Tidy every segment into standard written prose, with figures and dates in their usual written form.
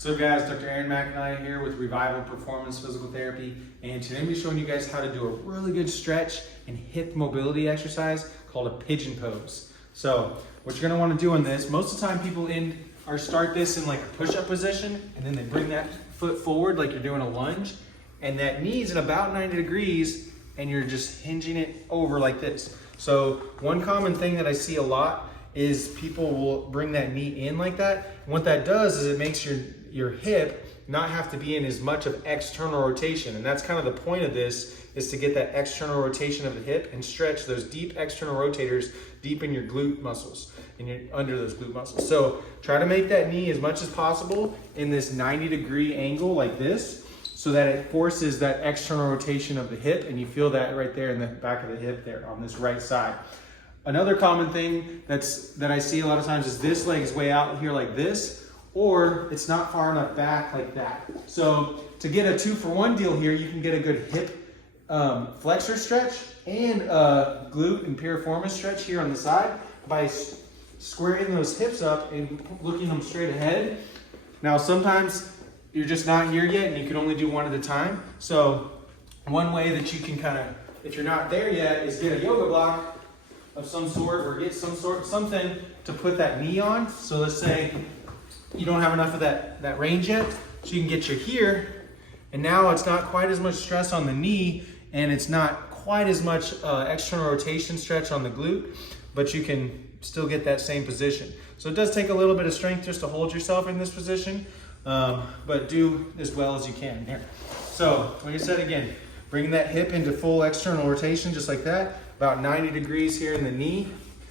What's up guys, Dr. Aaron McIntyre here with Revival Performance Physical Therapy, and today I'm going to be showing you guys how to do a really good stretch and hip mobility exercise called a pigeon pose. So what you're going to want to do in this, most of the time people start this in like a push-up position, and then they bring that foot forward like you're doing a lunge, and that knee's at about 90 degrees and you're just hinging it over like this. So one common thing that I see a lot is people will bring that knee in like that. And what that does is it makes your hip not have to be in as much of external rotation. And that's kind of the point of this, is to get that external rotation of the hip and stretch those deep external rotators deep in your glute muscles and under those glute muscles. So try to make that knee as much as possible in this 90-degree angle like this, so that it forces that external rotation of the hip, and you feel that right there in the back of the hip there on this right side. Another common thing that I see a lot of times is this leg is way out here like this, or it's not far enough back like that. So to get a 2-for-1 deal here, you can get a good hip flexor stretch and glute and piriformis stretch here on the side by squaring those hips up and looking them straight ahead. Now sometimes you're just not here yet and you can only do one at a time. So one way that you can kind of, if you're not there yet, is get a yoga block of some sort, or get something to put that knee on. So let's say you don't have enough of that range yet, so you can get your here, and now it's not quite as much stress on the knee, and it's not quite as much external rotation stretch on the glute, but you can still get that same position. So it does take a little bit of strength just to hold yourself in this position, but do as well as you can here. So like I said again, bringing that hip into full external rotation just like that, about 90 degrees here in the knee,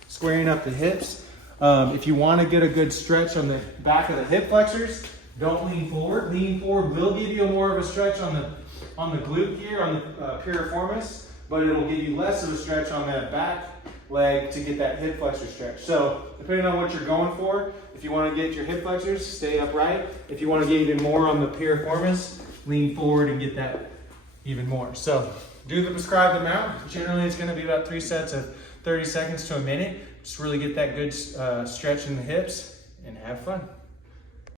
squaring up the hips. If you want to get a good stretch on the back of the hip flexors, don't lean forward. Lean forward will give you more of a stretch on the glute here, on the piriformis, but it'll give you less of a stretch on that back leg to get that hip flexor stretch. So depending on what you're going for, if you want to get your hip flexors, stay upright. If you want to get even more on the piriformis, lean forward and get that even more. So do the prescribed amount. Generally it's going to be about 3 sets of 30 seconds to a minute. Just really get that good stretch in the hips and have fun.